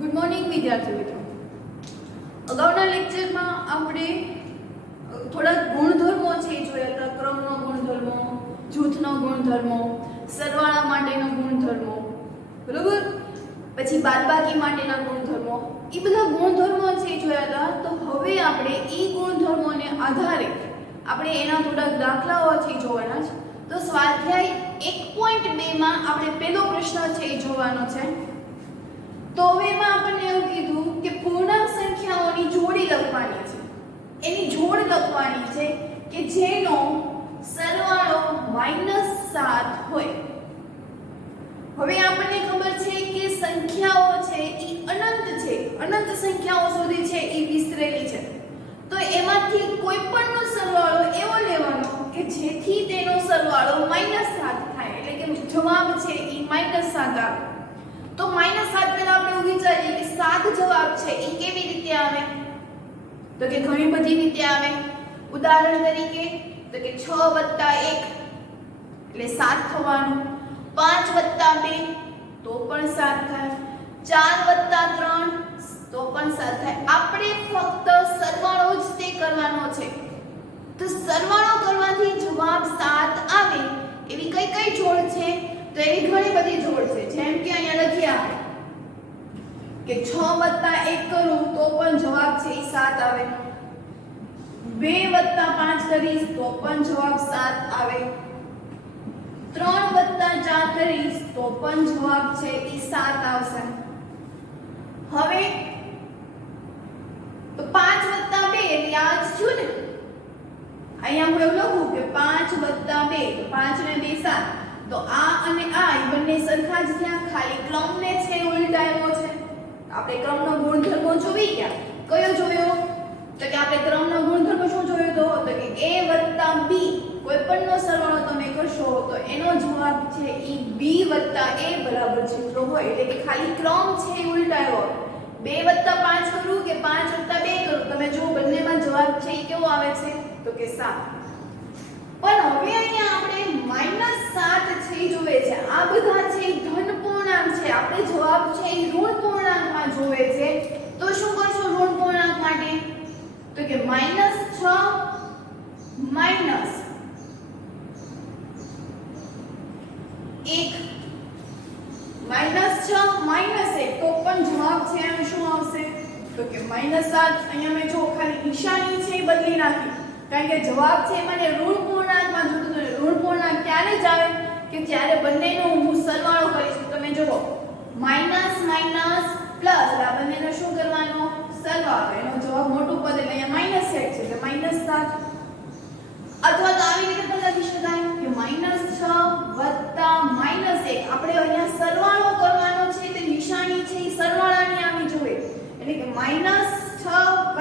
Good morning વિદ્યાર્થી મિત્રો. અગાઉના લેક્ચરમાં આપણે થોડાક ગુણધર્મો છે એ જોયા હતા. ક્રમનો ગુણધર્મો, જૂથનો ગુણધર્મો, સરવાળા માટેનો ગુણધર્મો, બરોબર. પછી બાદબાકી માટેના ગુણધર્મો, એ બધા ગુણધર્મો છે એ જોયા હતા. તો હવે આપણે એ ગુણધર્મોને આધારે આપણે એના થોડાક દાખલાઓ છે એ જોવાના છે. તો સ્વાધ્યાય 1.2 માં આપણે પહેલો પ્રશ્ન છે એ જોવાનો છે. તો હવે એમાં આપણને એવું કીધું કે પૂર્ણાંક સંખ્યાઓની જોડી લખવાની છે. એની જોડ લખવાની છે કે જેનો સરવાળો -7 હોય. હવે આપણને ખબર છે કે સંખ્યાઓ છે એ અનંત છે, અનંત સંખ્યાઓ સુધી છે એ વિસ્તરેલી છે. તો એમાંથી કોઈ પણનો સરવાળો એવો લેવાનો કે જેથી તેનો સરવાળો -7 થાય, એટલે કે જવાબ છે એ -7 આવે. તો -7 પહેલા આપણે એવું વિચારીએ કે 7 જવાબ છે એ કેવી રીતે આવે? તો કે ઘણી બધી રીતે આવે. ઉદાહરણ તરીકે તો કે 6 + 1 એટલે 7 થવાનું, 5 + 2 તો પણ 7 થાય, 4 + 3 તો પણ 7 થાય. આપણે ફક્ત સરવાળો જ તે કરવાનો છે. તો સરવાળો કરવાથી જવાબ 7 આવે એવી કઈ કઈ જોડ છે? તો એવી ઘણી બધી જોડ છે. જેમ કે અહીંયા લખીએ આપણે કે 6 + 1 કરું તો પણ જવાબ છે એ 7 આવે, 2 + 5 કરીશ તો પણ જવાબ 7 આવે, 3 + 4 કરીશ તો પણ જવાબ છે એ 7 આવશે. હવે તો 5 + 2 એટલે આ જ થયું ને. અહીંયા હું એવું લખું કે 5 + 2 તો 5 ને 2 7. તો આ અને આ એ બંને સરખા જ થયા, ખાલી ક્રમને છે ઉલટાયો છે. આપણે ક્રમનો ગુણધર્મો જોઈ ગયા. કયો જોયો? તો કે આપણે ક્રમનો ગુણધર્મ શું જોયો તો કે a + b કોઈ પણનો સરવાળો તમે કરશો તો એનો જવાબ છે એ b + a બરાબર જેટલો હોય. એટલે કે ખાલી ક્રમ છે એ ઉલટાયો. 2 + 5 કરું કે 5 + 2 કરું, તમે જો બંનેમાં જવાબ છે એ કેવો આવે છે? તો કે 7. પણ હવે અહીંયા આપણે -7 છે એ જોવે છે. આ બધા છે એ ધન પૂર્ણાંક છે. આપણે જવાબ છે એ ઋણ પૂર્ણાંકમાં જોવે છે. તો શું કરશું ઋણ પૂર્ણાંક માટે? તો કે -6 - 1 -6 - 1 તો પણ જવાબ છે એનો શું આવશે? તો કે -7. અહીંયા મેં જો ખાલી નિશાની છે એ બદલી નાખી, કારણ કે જવાબ છે મને ઋણ પૂર્ણાંકમાં જોતું હતું. ઋણ પૂર્ણાંક ક્યારે જ આવે કે જ્યારે બંનેનો હું સરવાળો કરીશ. તમે જુઓ માઈનસ માઈનસ પ્લસ, આ બંનેનો શું કરવાનો? સરવાળો. એનો જવાબ મોટું પદ એટલે અહીંયા માઈનસ સેટ છે એટલે -7. અથવા તો આવી રીતે પણ લખી શકાય કે -6 + -1. આપણે અહીંયા સરવાળો કરવાનો છે તે નિશાની છે એ સરવાળાની આવી જોઈએ. એટલે કે -6 +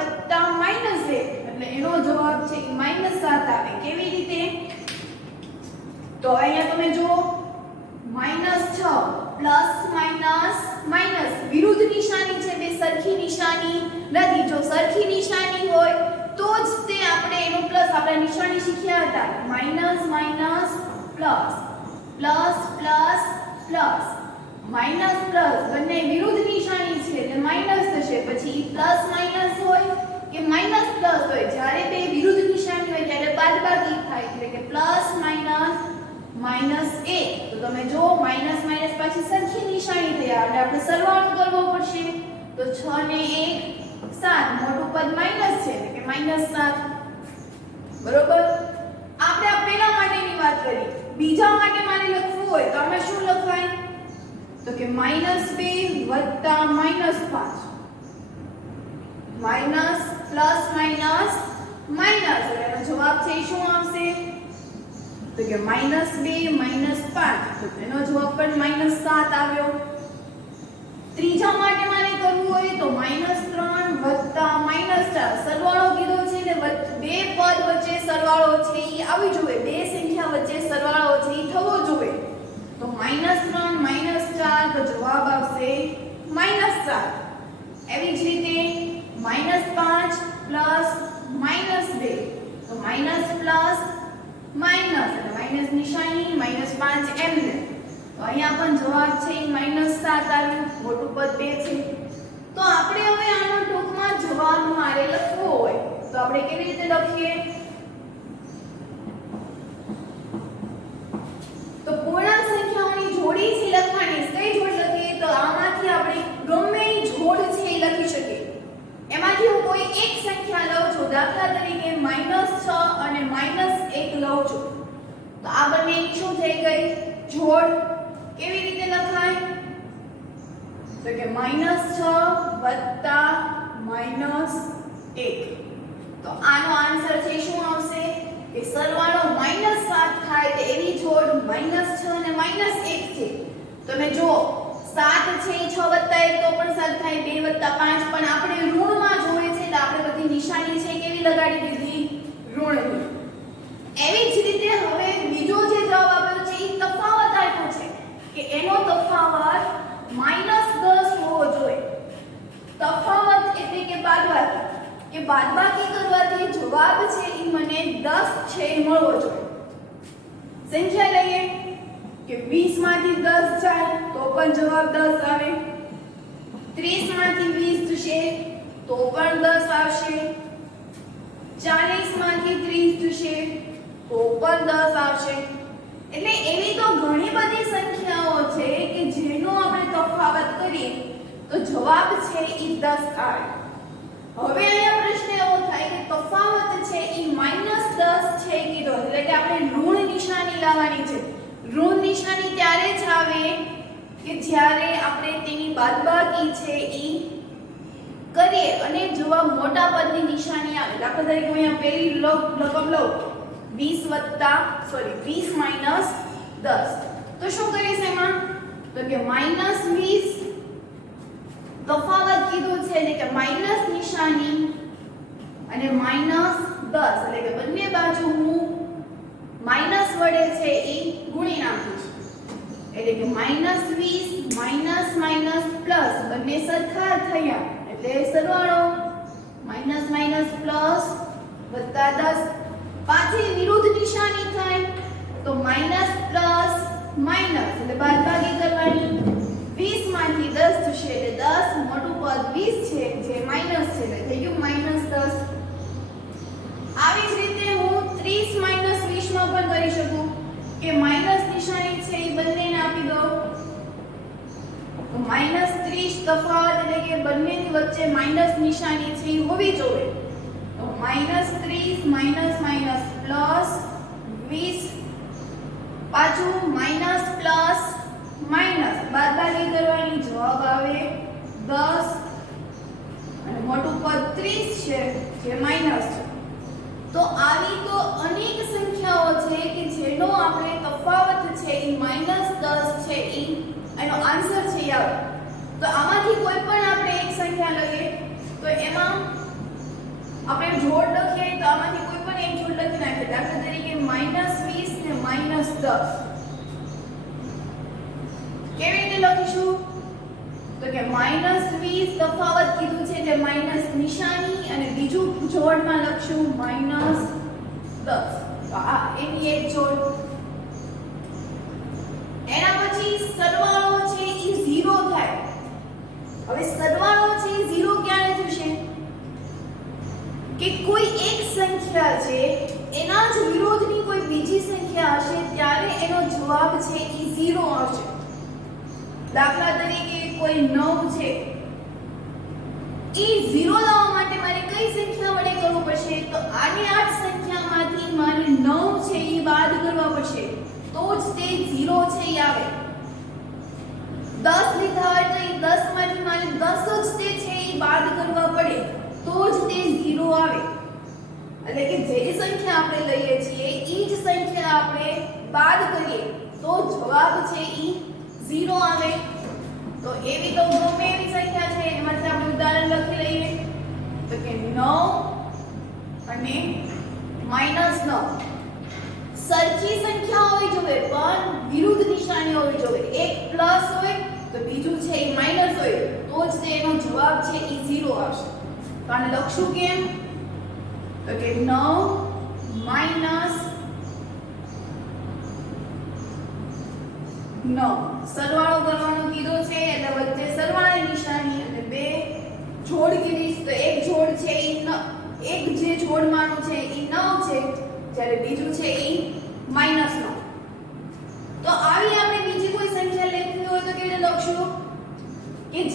-1 એટલે એનો જવાબ છે એ -7 આવે. કેવી રીતે? તો અહીંયા તમે જુઓ -6 + વિરુદ્ધ નિશાની છે, બે સરખી નિશાની નથી. જો સરખી નિશાની હોય તો જ તે આપણે એનો પ્લસ, આપણે નિશાની શીખ્યા હતા minus minus plus plus plus plus minus plus બંને વિરુદ્ધ નિશાની છે એટલે માઈનસ થશે. પછી પ્લસ માઈનસ હોય કે માઈનસ પ્લસ હોય, જ્યારે બે વિરુદ્ધ નિશાની હોય ત્યારે બાદબાકી થાય એટલે કે પ્લસ માઈનસ -1. તો તમે જો માઈનસ માઈનસ પાછી સરખી નિશાની થયા એટલે આપણે સરવાળો કરવો પડશે. તો 6 ને 1 7, મોટું પદ માઈનસ છે એટલે કે -7. બરોબર. આપણે આ પહેલા માટેની વાત કરી. બીજા માટે મારે લખવું હોય તો આપણે શું લખવાય? તો કે -2 + -5 માઈનસ પ્લસ માઈનસ માઈનસ એટલે એનો જવાબ છે શું આવશે? તો કે -2 - 5 તો એનો જવાબ પણ -7 આવ્યો. ત્રીજા માટે મારે કરવું હોય તો -3 + -4 સરવાળો કીધો છે એટલે બે પદ વચ્ચે સરવાળો છે એ આવી જોઈએ, બે સંખ્યા વચ્ચે સરવાળો છે એ થવો જોઈએ. તો -3 - 4 તો જવાબ આવશે -7. એવી જ રીતે -5 + -2 તો માઈનસ પ્લસ માઈનસ એટલે માઈનસ નિશાની -5 એમ ને. તો અહીંયા પણ જવાબ છે -7 આવ્યું. મોટું પદ 2 છે. તો આપણે હવે આનો ટૂંકમાં જવાબ મારે લખવો હોય તો આપણે કેવી રીતે લખીએ? તો પૂર્ણાંક સંખ્યાઓની જોડી છે લખવાની. કઈ જોડ લખીએ? તો આમાંથી આપણે ગમે એ જોડ છે એ લખી શકીએ. એમાંથી હું કોઈ એક સંખ્યા લઉં છું, દાખલા તરીકે -6 અને -1 લઉં છું. તો આ બંનેની શું થઈ ગઈ? જોડ. કેવી રીતે લખાય? તો કે -6 વત્તા -1. તો આનો આન્સર છે શું આવશે? કે સરવાળો -7 થાય તો એવી જોડ -6 અને -1 છે. તમે જો 7 છે 6 વત્તા 1 તો પણ 7 થાય, 2 વત્તા 5 પણ આપણે ઋણમાં જોઈએ છે તો આપણે બધી નિશાની છે કેવી લગાડી દીધી? ઋણની. એવી જ રીતે હવે બીજો જે જવાબ આપ્યો છે એ તફાવત આપ્યો છે કે એનો તફાવત -10 હોવો જોઈએ. તફાવત એટલે કે બાદબાકી. કે બાદબાકી કરવાથી જવાબ છે એ મને 10 છે એ મળવો જોઈએ. સંખ્યા લઈએ કે 20 માંથી 10 જાય તો પણ જવાબ 10 આવે. 30 માંથી 20 જશે તો પણ 10 આવશે. 40 માંથી 30 જશે તો પણ 10 આવશે. એટલે એવી તો ઘણી બધી સંખ્યાઓ છે કે જેનો આપણે તફાવત કરીએ તો જવાબ છે એ 10 આવે. હવે અહીંયા પ્રશ્ન એવો થાય કે તફાવત છે એ -10 છે કીધો એટલે કે આપણે ઋણ નિશાની લાવવાની છે. ઋણ નિશાની ત્યારે જ આવે કે જ્યારે આપણે તેની બાદબાકી છે એ કરીએ અને જવાબ મોટા પદની નિશાની આવે. દાખલા તરીકે હું અહીંયા પહેલી રકમ લઉં 20 -10 તો શું કરીશ એમાં? તો કે -20 તફાવત કીધું છે એટલે કે માઈનસ નિશાની અને -10 એટલે કે બંને બાજુ હું માઈનસ વડે છે એ ગુણી નાખું છું. એટલે કે -20 માઈનસ માઈનસ પ્લસ બંને સરખા થયા એટલે સરવાળો માઈનસ માઈનસ પ્લસ વત્તા 10. પાછી વિરુદ્ધ નિશાની થાય તો માઈનસ પ્લસ માઈનસ એટલે બાદબાકી કરવાની. 20 માંથી 10 થશે એટલે 10 મોટું પદ 20 છે જે માઈનસ છે એટલે થઈ ગયું -10. આવી જ રીતે હું 30 -20 માં પણ કરી શકું કે માઈનસ નિશાની છે એ બંનેને આપી દો તો -30 તફાવત એટલે કે બંનેની વચ્ચે માઈનસ નિશાની છે એ હોવી જોઈએ. તો -30 માઈનસ માઈનસ પ્લસ 20 પાછું માઈનસ પ્લસ માઈનસ બાદબાકી કરવાની જવાબ આવે 10 અને મોટું પદ 30 છે જે માઈનસ છે. તો આવી તો અનેક સંખ્યાઓ છે કે જેનો આપણે તફાવત છે એ -10 છે એ એનો આન્સર છે યાર. તો આમાંથી કોઈ પણ આપણે એક સંખ્યા લઈએ તો એમાં આપણે જોડ લખીએ તો આમાંથી કોઈ પણ એક જોડ લખી નાખીએ. દાખલા તરીકે -20 ને -10 કેવી રીતે લખીશું? તો કે -20 તફાવત કીધું છે એટલે માઈનસ નિશાની અને બીજું જોડમાં લખશું -10. તો આ એની એક જોડ. એના પછી સરવાળો છે એ 0 થાય. હવે સરવાળો છે એ 0 ક્યારે થશે? કે કોઈ એક સંખ્યા છે એના જ વિરોધની કોઈ બીજી સંખ્યા હશે ત્યારે એનો જવાબ છે એ 0 આવશે. દાખલા તરીકે કોઈ 9 છે એ 0 લાવવા માટે મારે કઈ સંખ્યા વડે કરવું પડશે? તો આની 8 સંખ્યામાંથી મારે 9 છે એ બાદ કરવા પડશે તો જ તે 0 છે એ આવે. 10 લીધા હોય તો એ 10 માંથી મારે 10 જ તે છે એ બાદ કરવા પડે તો જ તે 0 આવે. એટલે કે જે સંખ્યા આપણે લઈએ છીએ એ જ સંખ્યા આપણે બાદ કરીએ તો જવાબ છે એ 0 આવે. તો એવી તો ગમે એવી સંખ્યા છે એમાંથી આપણે ઉદાહરણ લખી લઈએ તો કે 9 અને -9 સરખી સંખ્યા હોવી જોઈએ પણ વિરુદ્ધ નિશાની હોવી જોઈએ. એક પ્લસ હોય તો બીજું છે એ માઈનસ હોય તો જ તેનો જવાબ છે એ 0 આવશે. તો આને લખશું કેમ? તો કે 9 માઈનસ 9 સરવાળો કરવાનું કીધું છે એટલે વચ્ચે સરવાળાની નિશાની અને 2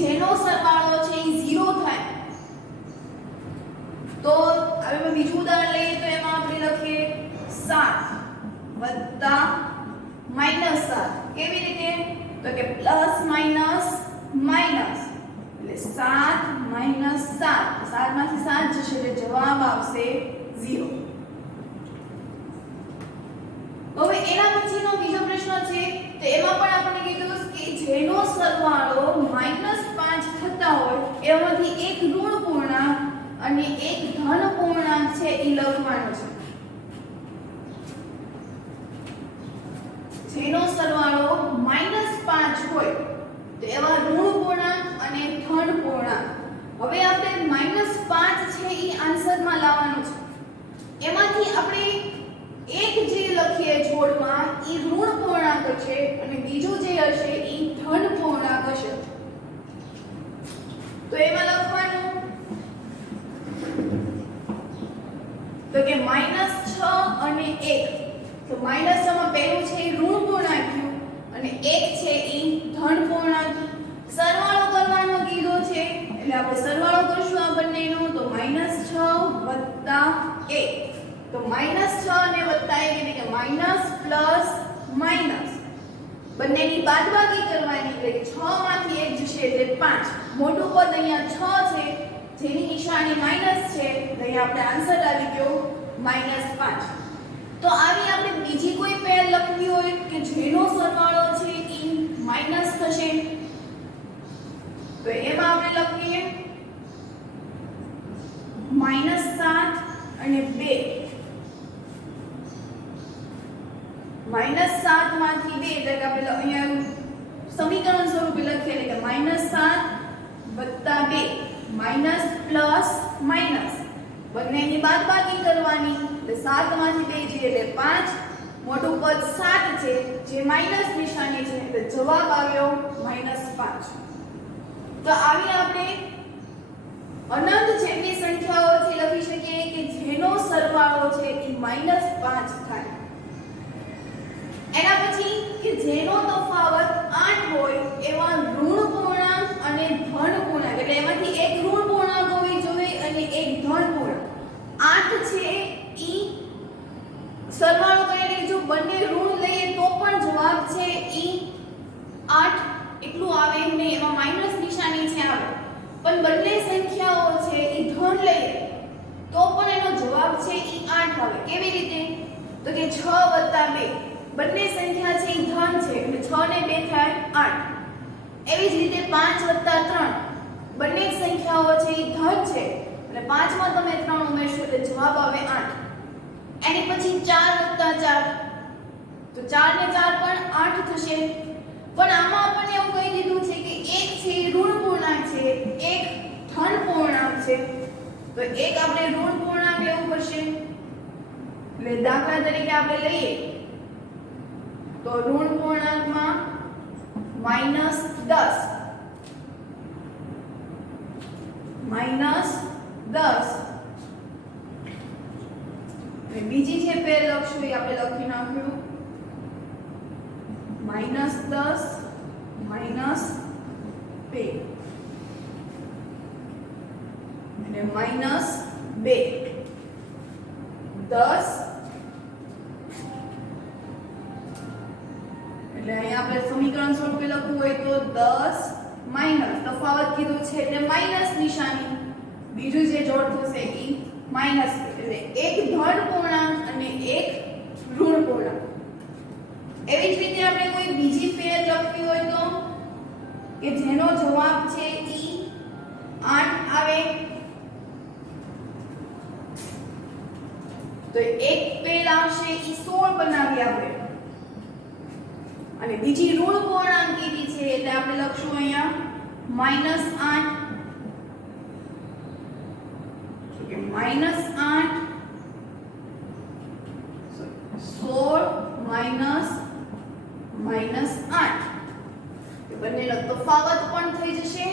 જેનો સરવાળો છે એ 0 થાય. તો હવે મેં બીજું ઉદાહરણ લઈએ તો એમાં આપણે લખીએ 7 વત્તા માઈનસ 7. કેવી રીતે? તો કે પ્લસ માઈનસ માઈનસ એટલે 7 માઈનસ 7. 7 માંથી 7 જશે એટલે જવાબ આવશે 0. હવે એના પછીનો બીજો પ્રશ્ન છે તો એમાં પણ આપણે કીધું કે જેનો સરવાળો -5 થતા હોય એમાંથી એક ઋણ પૂર્ણાંક અને એક ધન પૂર્ણાંક છે એ લખવાનો છે. જેનો સરવાળો -5 હોય તો એવા ઋણ પૂર્ણાંક અને ધન પૂર્ણાંક. હવે આપણે -5 છે એ આન્સરમાં લાવવાનું છે. એમાંથી આપણે એક જે લખીએ જોડમાં એ ઋણ પૂર્ણાંક છે અને બીજું જે હશે એ ધન પૂર્ણાંક હશે. તો એમાં લખવાનું તો કે -6 અને 1. તો -6 માં પહેલું છે એ ઋણ પૂર્ણાંક થયું અને 1 છે એ ધન પૂર્ણાંક. સરવાળો કરવાનો કીધો છે એટલે આપણે સરવાળો કરશું આ બંનેનો તો -6 વત્તા 1. તો -6 અને વત્તા 1 એટલે કે માઈનસ પ્લસ માઈનસ બંનેની બાદબાકી કરવાની એટલે 6 માંથી 1 જશે એટલે 5. મોટું પદ અહીંયા 6 છે જેની નિશાની માઈનસ છે એટલે અહીંયા આપણે આન્સર આવી ગયો -5. તો આવી આપણે બીજી કોઈ પેર લખવી હોય કે જેનો સરવાળો છે એ માઈનસ થશે તો એમાં આપણે લખીએ -7 અને 2. -7 માંથી 2 એટલે કે આપણે અહીંયા સમીકરણ સ્વરૂપે લખીએ એટલે કે -7 વત્તા 2 માઈનસ પ્લસ માઈનસ બંનેની બાદબાકી કરવાની એટલે 7 માંથી 2 જઈએ એટલે 5. મોટું પદ 7 છે જે માઈનસ નિશાની છે એટલે જવાબ આવ્યો -5. તો આવી આપણે અનંત જેટલી સંખ્યાઓથી લખી શકીએ કે જેનો સરવાળો છે એ -5 થાય. એના પછી કે જેનો તફાવત 8 હોય એવા ઋણ પૂર્ણાંક અને ધન પૂર્ણાંક એટલે એમાંથી એક ઋણ પૂર્ણાંક હોવી જોઈએ અને એક ધન પૂર્ણાંક. 8 છે ઈ સરવાળો કરીને જો બંને ઋણ લઈએ તો પણ જવાબ છે ઈ 8 એટલું આવે નહીં, એમાં માઈનસ નિશાની છે આવે. પણ બંને સંખ્યાઓ છે ઈ ધન લઈએ તો પણ એનો જવાબ છે ઈ 8 આવે. કેવી રીતે? તો કે 6 + 2 બંને સંખ્યા છે ઈ ધન છે એટલે 6 ને 2 થાય 8. એવી જ રીતે 5 + 3 બંને સંખ્યાઓ છે ઈ ધન છે એટલે 5 માં તમે 3 ઉમેરશો એટલે જવાબ આવે 8. એની પછી 4 + 4 તો 4 ને 4 પણ 8 થશે. પણ આમાં આપણને એવું કહી દીધું છે કે એક છે ઋણ પૂર્ણાંક છે એક ધન પૂર્ણાંક છે તો એક આપણે ઋણ પૂર્ણાંક લેવું પડશે. એટલે દાખલા તરીકે આપણે લઈએ તો ઋણ પૂર્ણાંકમાં -10 અને બીજી જે પેર લખશું એ આપણે લખી નાખ્યું -10 -2 અને -2 10 એટલે અહીંયા આપણે સમીકરણ સ્વરૂપે લખવું હોય તો 10 માઈનસ તફાવત કીધું છે એટલે માઈનસ નિશાની બીજું જે જોડ થશે એ માઈનસ એટલે એક ધન પૂર્ણાંક અને એક ઋણ પૂર્ણાંક. એવી જ રીતે આપણે કોઈ બીજી પેર લખવી હોય તો કે જેનો જવાબ છે ઈ 8 આવે તો એક પેર આવશે ઈ 16 બનાવી આપણે અને બીજી ઋણ પૂર્ણાંક કીધી છે એટલે આપણે લખશું અહીંયા -8 કે -8 16 -8 કે બંનેનો તફાવત પણ થઈ જશે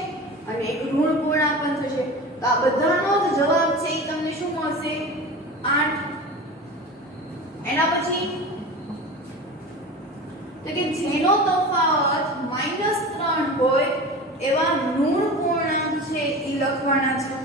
અને એક ઋણ પૂર્ણાંક પણ થશે. તો આ બધાનો જ જવાબ છે એ તમને શું મળશે 8. એના પછી તો કે જેનો તફાવત -3 હોય એવા ઋણ પૂર્ણાંક છે એ લખવાના છે.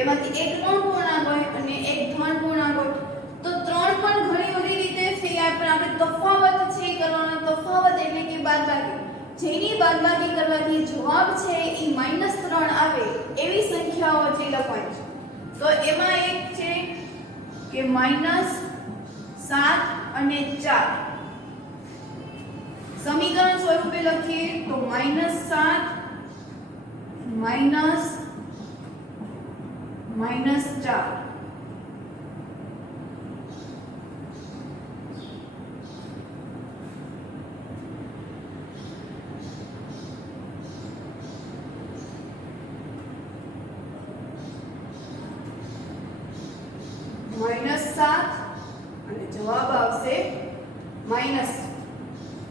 એમાંથી એક ઋણ પૂર્ણાંક હોય અને એક ધન પૂર્ણાંક હોય. તો ત્રણ પણ ઘણી બધી રીતે છે, પણ આપણે તફાવત છે કરવાનો. તફાવત એટલે કે બાદબાકી. જેની બાદબાકી કરવાથી જવાબ છે એ -3 આવે એવી સંખ્યાઓ જે લખવાની છે. તો એમાં એક છે કે -7 અને 4. સમીકરણ સ્વરૂપે લખીએ તો -7 -4. -7 અને જવાબ આવશે માઈનસ.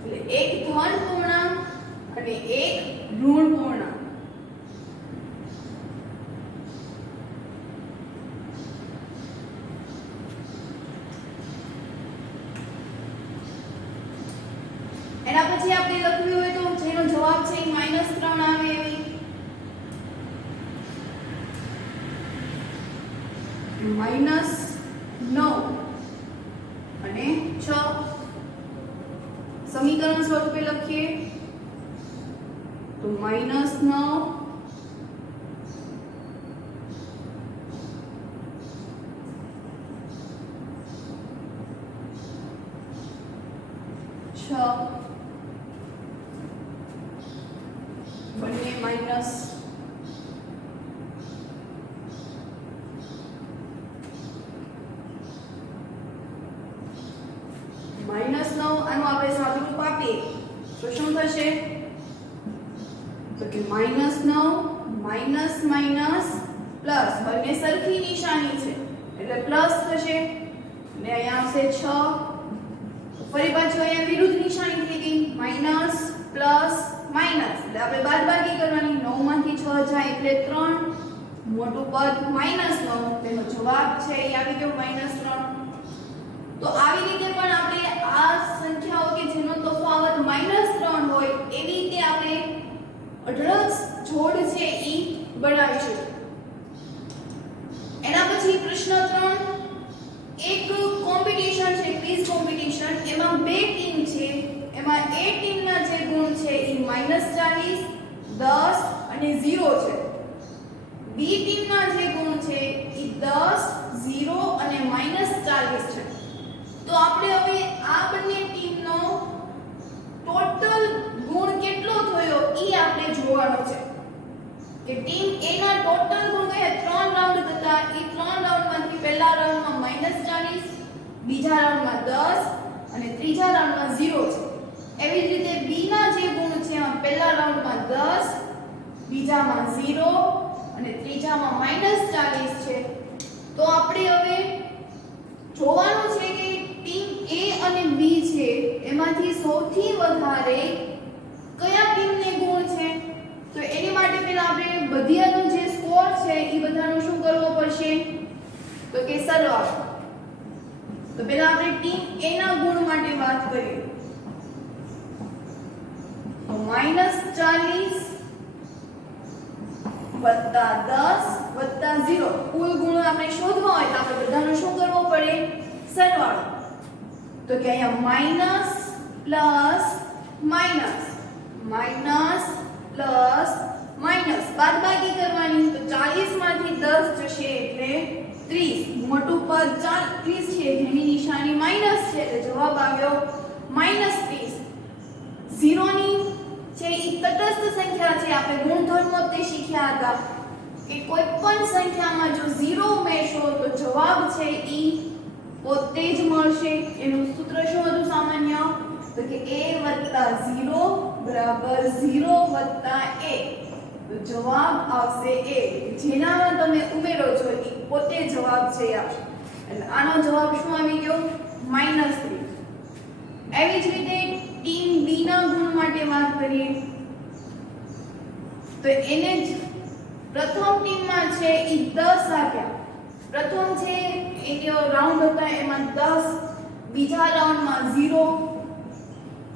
એટલે એક ધન પૂર્ણાંક અને એક ઋણ પૂર્ણાંક. એના પછી આપણે લખ્યું હોય તો જેનો જવાબ છે એ -3 આવે એવી -9 અને 6. સમીકરણ સ્વરૂપે લખીએ તો -9 6 બંને માઈનસ. -9 આનું આપણે સાદુરૂપ આપીએ તો શું થશે? તો કે -9 માઈનસ માઈનસ પ્લસ, બંને સરખી નિશાની છે એટલે પ્લસ થશે. અને અહીંયા આવશે 6. ફરી પાછું અહીંયા વિરુદ્ધ નિશાની થઈ ગઈ, માઈનસ પ્લસ માઈનસ. એટલે આપણે બાદબાકી કરવાની. 9 માંથી 6 જાય એટલે 3. મોટું પદ -9, તેનો જવાબ છે એ આવી ગયો -3. તો આવી રીતે પણ આપણે આ સંખ્યાઓ કે જેનો તફાવત -3 હોય એવી રીતે આપણે અઢળક જોડ છે ઈ બનાવીશું. એના પછી પ્રશ્ન 3, એક કોમ્પિટિશન છે, ક્વિઝ કોમ્પિટિશન. એમાં બે ટીમ છે. એમાં એ ટીમના જે ગુણ છે ઈ -40, 10 અને 0 છે. બી ટીમના જે ગુણ છે ઈ 10, 0 અને -40 છે. તો આપણે હવે આ બંને ટીમનો ટોટલ ગુણ કેટલો થયો ઈ આપણે જોવાનો છે. કે ટીમ એ ના ટોટલ ગુણ કયા 3 રાઉન્ડ હતા, એ 3 રાઉન્ડમાંથી પહેલા રાઉન્ડમાં -40, બીજા રાઉન્ડમાં 10 અને ત્રીજા રાઉન્ડમાં 0 છે. એવી જ રીતે બી ના જે ગુણ છે એમાં પહેલા રાઉન્ડમાં 10, બીજામાં 0 અને ત્રીજામાં -40 છે. તો આપણે હવે જોવાનું છે કે ટીમ A અને B છે એમાંથી સૌથી વધારે કયા ટીમને ગુણ છે. તો એની માટે પહેલા આપણે બધાનો જે સ્કોર છે એ બધાનો શું કરવો પડશે? તો કે સરવાળો. તો પહેલા આપણે ટીમ A ના ગુણ માટે વાત કરીએ તો -40 વત્તા 10 વત્તા 0 કુલ ગુણ આપણે શોધવા હોય તો આપણે બધાનો શું કરવો પડે? સરવાળો. તો કે અહીંયા minus plus minus, minus plus minus, બાદબાકી કરવાની. તો 40 માંથી 10 જશે એટલે 30. મોટું પદ 30 છે જેની નિશાની માઈનસ છે એટલે જવાબ આવ્યો -30. 0 ની છે ઈ તટસ્થ સંખ્યા છે. આપણે ગુણધર્મો તે શીખ્યા હતા કે કોઈ પણ સંખ્યામાં જો 0 ઉમેરશો તો જવાબ છે ઈ પોતે જ મળશે. એનું સૂત્ર શું હતું સામાન્ય? તો કે a + 0 = 0 + a. તો જવાબ આવશે a. જેનામાં તમે ઉમેરો છો એ પોતે જવાબ છે આવશે. એટલે આનો જવાબ શું આવી ગયો? -3. એવી જ રીતે ટીમ B ના ગુણ માટે વાત કરીએ તો એને જ પ્રથમ ટીમમાં છે ઈ 10 આપ્યા. પ્રથમ છે એ રાઉન્ડ હતા એમાં 10, બીજા રાઉન્ડમાં 0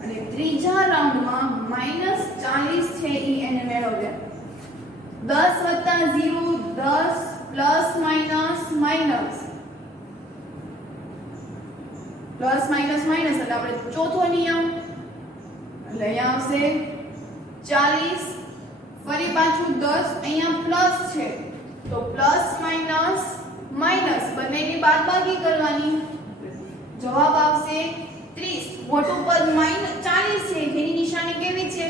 અને ત્રીજા રાઉન્ડમાં -40 છે ઈ એને મેળવ્યા. 10 + 0 10 plus minus minus plus minus minus એટલે આપણે ચોથો નિયમ એટલે અહીંયા આવશે 40 ફરી પાછું 10 અહીંયા પ્લસ છે તો પ્લસ માઇનસ માઇનસ બંનેની બાદબાકી કરવાની જવાબ આવશે 30. મોટું પદ -40 છે જેની નિશાની કેવી છે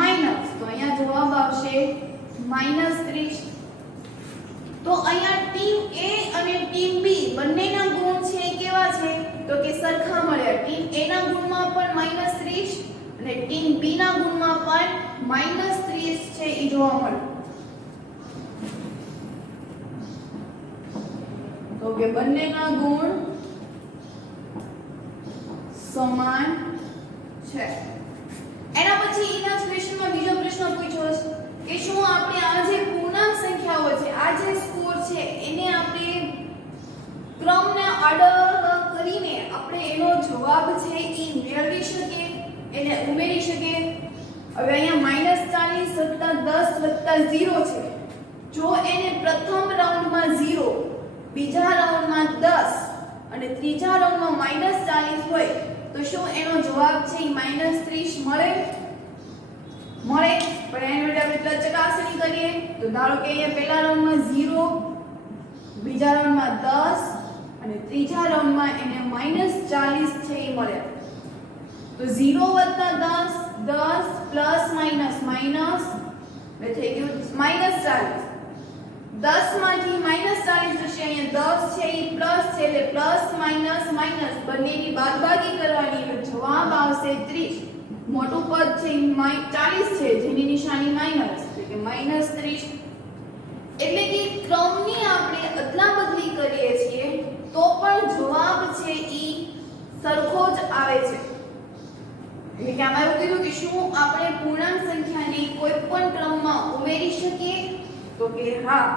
માઇનસ તો અહીંયા જવાબ આવશે -30. તો અહીંયા ટીમ A અને ટીમ B બંનેના ગુણ છે કેવા છે તો કે સરખા મળ્યા. ટીમ A ના ગુણમાં પણ -30 અને ટીમ B ના ગુણમાં પણ -30 છે ઈ જોવા મળ્યું. તો કે બંનેના ગુણ સમાન છે. એના પછી એના જ ક્વેશ્ચનમાં બીજો પ્રશ્ન પૂછ્યો છે કે શું આપણે આ જે પૂર્ણાંક સંખ્યાઓ છે આ જે સ્કોર છે એને આપણે ક્રમને આડો કરીને આપણે એનો જવાબ છે ઈ મેળવી શકીએ એને ઉમેરી શકીએ. હવે અહીંયા -40 + 10 + 0 છે. જો એને પ્રથમ રાઉન્ડમાં 0 બીજા રાઉન્ડમાં 10 અને ત્રીજા રાઉન્ડમાં -40 હોય તો શું એનો જવાબ છે ઈ -30 મળે પણ એની માટે આપણે ચકાસણી કરીએ તો ધારો કે અહીંયા પહેલા રાઉન્ડમાં 0 બીજા રાઉન્ડમાં 10 અને ત્રીજા રાઉન્ડમાં એને -40 છે એ મળ્યા. તો 0 + 10 10 પ્લસ માઇનસ માઇનસ એટલે થઈ ગયું -40. 10 માંથી -40 જશે અહીંયા 10 છે એ પ્લસ છે એટલે પ્લસ માઇનસ માઇનસ બંનેની બાદબાકી કરવાની એટલે જવાબ આવશે 30. મોટું પદ છે 40 છે જેની નિશાની માઇનસ એટલે કે -30. એટલે કે ક્રમની આપણે અદલાબદલી કરીએ છીએ તો પણ જવાબ છે ઈ સરખો જ આવે છે. એટલે કે આમાં એવું કીધું કે શું આપણે પૂર્ણાંક સંખ્યાને કોઈ પણ ક્રમમાં ઉમેરી શકીએ તો કે હા,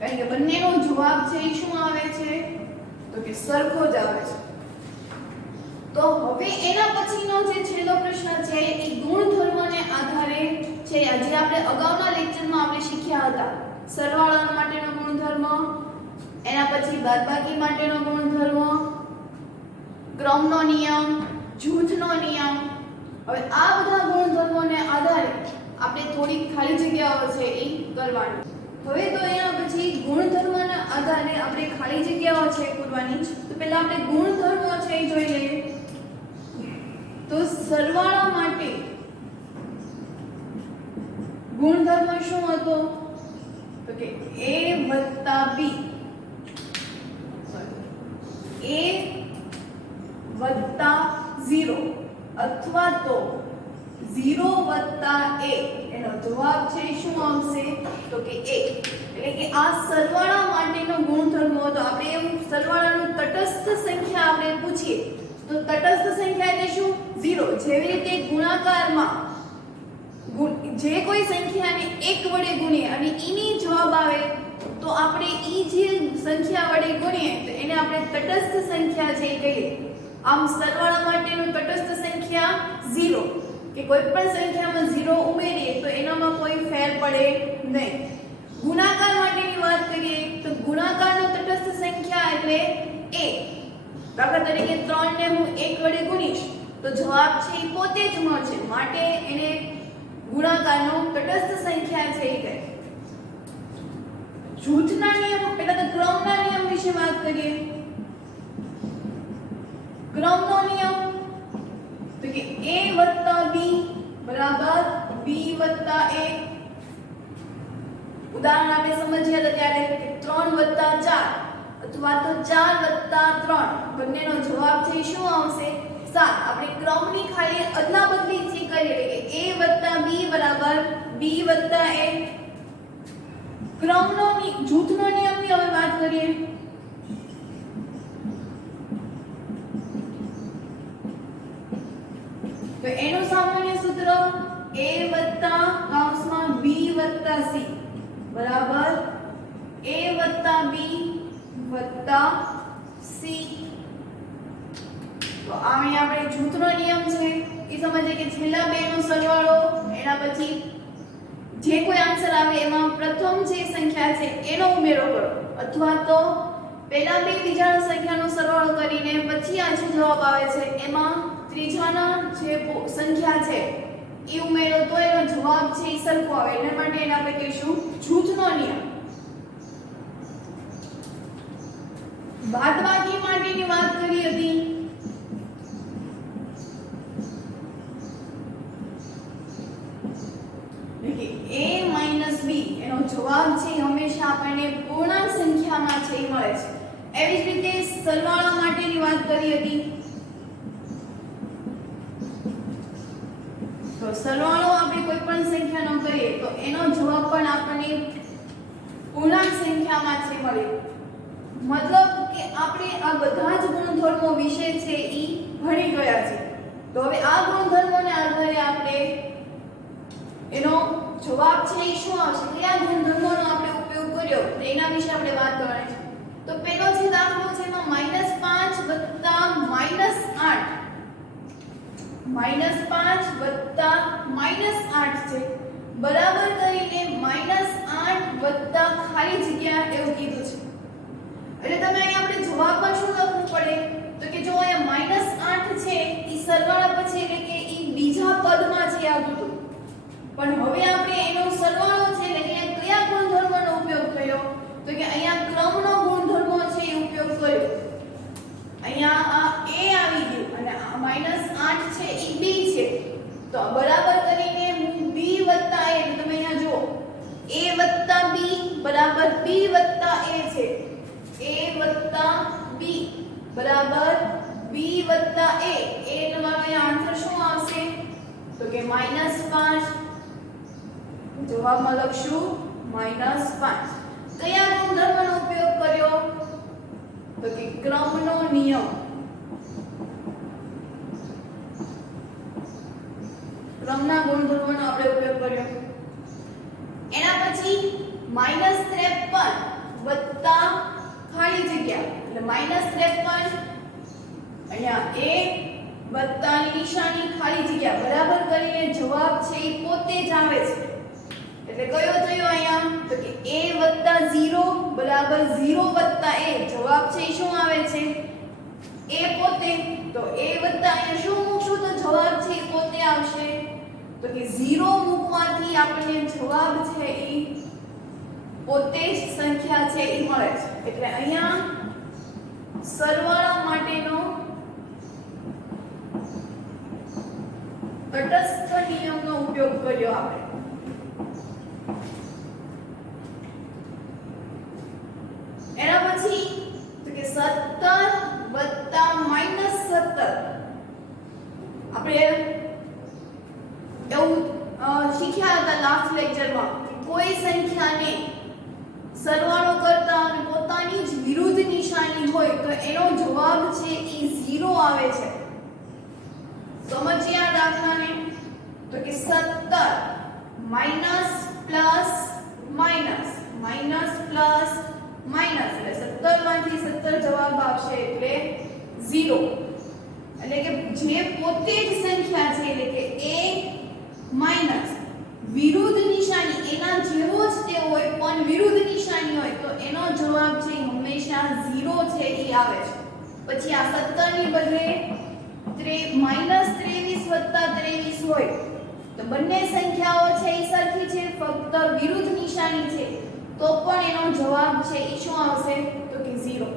કારણ કે બંનેનો જવાબ છે ઈ શું આવે છે તો કે સરખો જ આવે છે. તો હવે એના પછીનો જે છેલ્લો પ્રશ્ન છે એ ગુણધર્મને આધારે છે. આજે આપણે અગાઉના લેક્ચરમાં આપણે શીખ્યા હતા સરવાળા માટેનો ગુણધર્મ, એના પછી બાદબાકી માટેનો ગુણધર્મ, ક્રમનો નિયમ, જૂથનો નિયમ. હવે આ બધા ગુણધર્મોને આધારે આપણે થોડી ખાલી જગ્યાઓ છે એ કરવાની. હવે તો એના પછી ગુણધર્મના આધારે આપણે ખાલી જગ્યાઓ છે પૂરવાની. તો પહેલા આપણે ગુણધર્મો છે એ જોઈ લઈએ. તો સરવાળા માટે ગુણધર્મ શું હતો તો કે a + b a + 0 અથવા તો 0 + a એનો જવાબ છે શું આવશે તો કે a. એટલે કે આ સરવાળા માટેનો ગુણધર્મ હતો. આપણે એમ સરવાળાનું તટસ્થ સંખ્યા આપણે પૂછીએ તો તટસ્થ સંખ્યા એટલે શું 0. જેવી રીતે ગુણાકારમાં જે કોઈ સંખ્યાને 1 વડે ગુણીએ અને ઈની જવાબ આવે તો આપણે ઈ જે સંખ્યા વડે ગુણીએ તો એને આપણે તટસ્થ સંખ્યા છે એ કહીએ. આમ સરવાળા માટેનું તટસ્થ સંખ્યા 0 કે કોઈ પણ સંખ્યામાં 0 ઉમેરીએ તો એનામાં કોઈ ફેર પડે નહીં. ગુણાકાર માટેની વાત કરીએ તો ગુણાકારનો તટસ્થ સંખ્યા એટલે a. દાખલા તરીકે 3 ને હું 1 વડે ગુણીશ તો જવાબ છે એ પોતે જ મળશે. માટે એને ગુણાકારનો તટસ્થ સંખ્યા છે એ કહે. જૂથના નિયમ પહેલા તો ક્રમના નિયમ વિશે વાત કરીએ. ક્રમનો નિયમ તો કે a + b = b + a. ઉદાહરણ આપણે સમજ્યા હતા ત્યારે 3 + 4 અથવા તો 4 + 3 બંનેનો જવાબ છે શું આવશે 7. આપણે ક્રમની ખાલી અદલાબદલી થી કરીએ કે a + b = b + a. ક્રમનો જૂથનો નિયમની હવે વાત કરીએ. તો એનું સામાન્ય સૂત્ર a + b + c બરાબર a + b + c. તો અહીંયા આપણે જૂથનો નિયમ છે એ એ સમજીએ કે છેલ્લા બેનો સરવાળો, એના પછી જે કોઈ આન્સર આવે એમાં પ્રથમ જે સંખ્યા છે એનો ઉમેરો કરો, અથવા તો પહેલા બે બીજાની સંખ્યાનો સરવાળો કરીને પછી આ જે જવાબ આવે છે એમાં ત્રીજાના જે સંખ્યા છે એ ઉમેરો તો એનો જવાબ છે એ સરખો આવે. એના માટે એને આપણે કહીશું જૂથનો નિયમ. બાદબાકી માટેની વાત કરી હતી. a - b એનો જવાબ છે હંમેશા આપણને પૂર્ણાંક સંખ્યામાં છે એ મળે છે. એવી જ રીતે સરવાળા માટેની વાત કરી હતી. તો સરવાળો આપણે કોઈ પણ સંખ્યાનો કરીએ તો એનો જવાબ પણ આપણને પૂર્ણાંક સંખ્યામાં છે મળે. મતલબ કે આપણે આ બધા જ ગુણધર્મો વિશે છે ઈ ભણી ગયા છે. તો હવે આ ગુણધર્મોને આધારે આપણે એનો જવાબ છે એ શું આવશે, કયા ગુણધર્મોનો આપણે ઉપયોગ કર્યો તો એના વિશે આપણે વાત કરવાની છે. તો પહેલો જે દાખલો છે એમાં -5 વત્તા -8 છે બરાબર કરીને -8 વત્તા ખાલી જગ્યા એવું કીધું છે. એટલે તમે અહીંયા આપણે જવાબમાં શું લખવું પડે તો કે જો અહીંયા -8 છે ઈ સરવાળા પછી એટલે કે ઈ બીજા પદમાં છે આવ્યું હતું, પણ હવે આપણે એનો સરવાળો છે એટલે કે કયા ગુણધર્મનો ઉપયોગ કર્યો તો કે અહીંયા ક્રમનો ગુણધર્મ છે એ ઉપયોગ કર્યો. અહીંયા આ a આવી ગયું અને આ -8 છે ઈ b છે, તો બરાબર કરીને હું b a એટલે તમે અહીંયા જુઓ a b બરાબર b a છે. a b બરાબર b a એ તમારો અહીંયા આન્સર શું આવશે તો કે -5. જવાબમાં લખશું -5. કયા ગુણધર્મનો ઉપયોગ કર્યો તો કે ક્રમનો નિયમ. ક્રમના ગુણધર્મનો આપણે ઉપયોગ કર્યો. એના પછી -53 વત્તા ખાલી જગ્યા એટલે -53 અહીંયા a વત્તાની નિશાની ખાલી જગ્યા બરાબર કરીને જવાબ છે એ પોતે જ આવે છે. એટલે કયો થયો અહીંયા તો કે a + 0 બરાબર 0 + a. જવાબ છે એ શું આવે છે a પોતે. તો a વત્તા અહીંયા શું મૂકશું તો જવાબ છે એ પોતે આવશે. તો કે 0 મૂકવાથી આપણને જવાબ છે એ પોતે જ સંખ્યા છે એ મળે છે. એટલે અહીંયા સરવાળા માટેનો તટસ્થ નિયમનો ઉપયોગ કર્યો આપણે. એના પછી તો કે 17 વત્તા -17 આપણે એવું શીખ્યા હતા લાસ્ટ લેક્ચરમાં કે કોઈ સંખ્યાને સરવાળો કરતા અને પોતાની જ વિરુદ્ધ નિશાની હોય તો એનો જવાબ છે એ 0 આવે છે. સમજીએ આ દાખલાને તો કે 17 minus plus minus minus plus minus એટલે 17 માંથી 17 જવાબ આવશે એટલે 0. એટલે કે જે પોતે જ સંખ્યા છે એટલે કે a માઈનસ વિરુદ્ધ નિશાની એના જેવો જ તે હોય પણ વિરુદ્ધ નિશાની હોય તો એનો જવાબ છે હંમેશા 0 છે એ આવે છે. પછી આ 17 ની બદલે -23 વત્તા 23 હોય તો બંને સંખ્યાઓ છે એ સરખી છે, ફક્ત વિરુદ્ધ નિશાની છે તો પણ એનો જવાબ છે એ શું આવશે તો કે 0.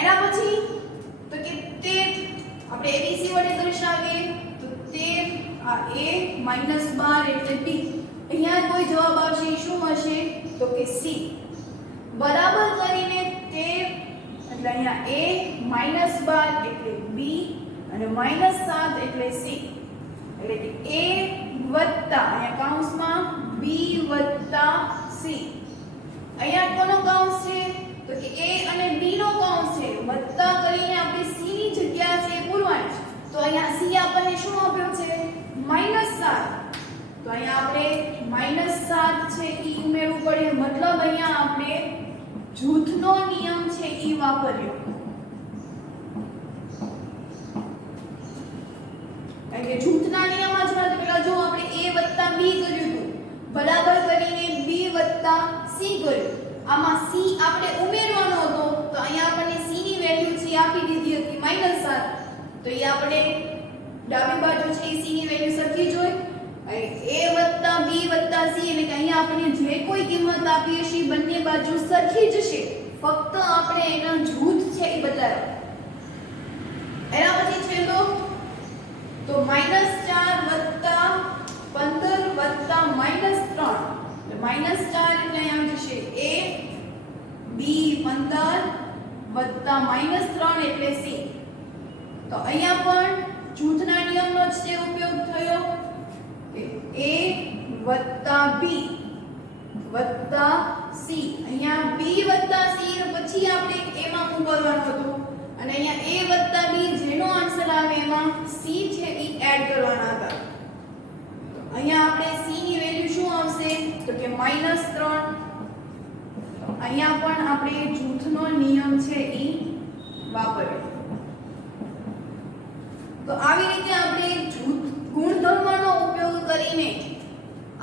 એના પછી તો કે 13 આપણે abc વડે દર્શાવીએ તો 13 આ a -12 એટલે b. અહીંયા કોઈ જવાબ આવશે એ શું હશે તો કે c. બરાબર કરીને 13 એટલે અહીંયા a -12 એટલે b અને -7 એટલે c. એટલે કે a વત્તા અહીંયા કૌંસમાં b વત્તા c. અહીંયા કોનો કૌંસ છે તો કે a અને b નો કૌંસ છે, વત્તા કરીને આપણે c ની જગ્યા છે પૂરવાની છે. તો અહીંયા c આપણને શું આપ્યો છે -7. તો અહીંયા આપણે -7 છે ઈ ઉમેરવું પડે, મતલબ અહીંયા આપણે જૂથનો નિયમ છે ઈ વાપર્યો. જૂથના નિયમમાં જ પેલા જો આપણે a વત્તા b કર્યું હતું બરાબર કરીને b વત્તા c કર્યું. આમાં c આપણે ઉમેરવાનો હતો તો અહીંયા આપણને c ની વેલ્યુ છે આપી દીધી હતી -7 તો એ આપણે ડાબી બાજુ છે c ની વેલ્યુ સરખી જ હોય અને a વત્તા b વત્તા c એટલે કે અહીંયા આપણે જે કોઈ કિંમત આપીએ છીએ બંને બાજુ સરખી જ છે ફક્ત આપણે એના જૂથ છે એ બદલાયો. એના પછી છે તો -4 વત્તા 15 વત્તા -3 એટલે -4 એટલે અહીંયા આવી જશે a b 15 વત્તા -3 એટલે c. તો અહીંયા પણ જૂથના નિયમનો જ તે ઉપયોગ થયો કે a વત્તા b વત્તા c. અહીંયા b વત્તા c પછી આપણે a માં મૂકવાનું હતું અને અહીંયા a વત્તા b જેનો આન્સર આવે એમાં c છે એ એડ કરવાના હતા. તો અહીંયા આપણે c ની વેલ્યુ શું આવશે તો કે -3. અહીંયા પણ આપણે જૂથનો નિયમ છે એ વાપરીએ. તો આવી રીતે આપણે જૂથ ગુણધર્મનો ઉપયોગ કરીને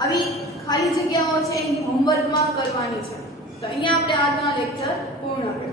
આવી ખાલી જગ્યાઓ છે હોમવર્કમાં કરવાની છે. તો અહીંયા આપણે આજનો લેક્ચર પૂર્ણ કરીએ.